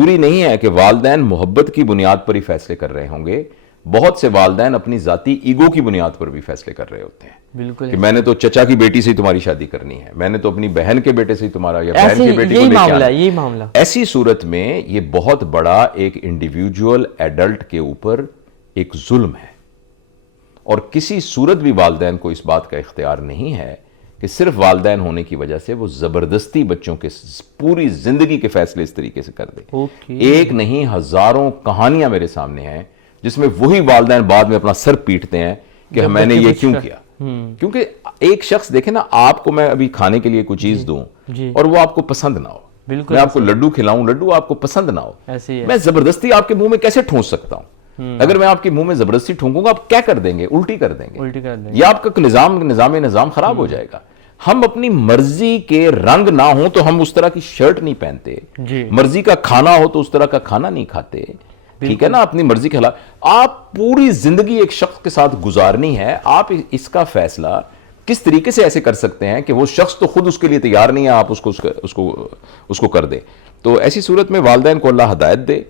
ضروری نہیں ہے کہ والدین محبت کی بنیاد پر ہی فیصلے کر رہے ہوں گے. بہت سے والدین اپنی ذاتی ایگو کی بنیاد پر بھی فیصلے کر رہے ہوتے ہیں بالکل کہ میں نے تو چچا کی بیٹی سے ہی تمہاری شادی کرنی ہے, میں نے تو اپنی بہن کے بیٹے سے ہی تمہارا یا بہن کی بیٹی کو لے کے آنا. یہی معاملہ. ایسی صورت میں یہ بہت بڑا ایک انڈیویجول ایڈلٹ کے اوپر ایک ظلم ہے, اور کسی صورت بھی والدین کو اس بات کا اختیار نہیں ہے کہ صرف والدین ہونے کی وجہ سے وہ زبردستی بچوں کے پوری زندگی کے فیصلے اس طریقے سے کر دے. ایک نہیں ہزاروں کہانیاں میرے سامنے ہیں جس میں وہی والدین بعد میں اپنا سر پیٹتے ہیں کہ میں نے یہ کیوں کیا. کیونکہ ایک شخص دیکھیں نا, آپ کو میں ابھی کھانے کے لیے کوئی چیز دوں اور وہ آپ کو پسند نہ ہو, میں آپ کو لڈو کھلاؤں, لڈو آپ کو پسند نہ ہو, میں زبردستی آپ کے منہ میں کیسے ٹھونس سکتا ہوں؟ اگر میں آپ کے منہ میں زبردستی ٹھونکوں گا آپ کیا کر دیں گے؟ الٹی کر دیں گے, یا آپ کا نظام خراب ہو جائے گا. ہم اپنی مرضی کے رنگ نہ ہوں تو ہم اس طرح کی شرٹ نہیں پہنتے, مرضی کا کھانا ہو تو اس طرح کا کھانا نہیں کھاتے, ٹھیک ہے نا, اپنی مرضی کے خلاف. آپ پوری زندگی ایک شخص کے ساتھ گزارنی ہے, آپ اس کا فیصلہ کس طریقے سے ایسے کر سکتے ہیں کہ وہ شخص تو خود اس کے لیے تیار نہیں ہے, آپ اس کو کر دیں. تو ایسی صورت میں والدین کو اللہ ہدایت دے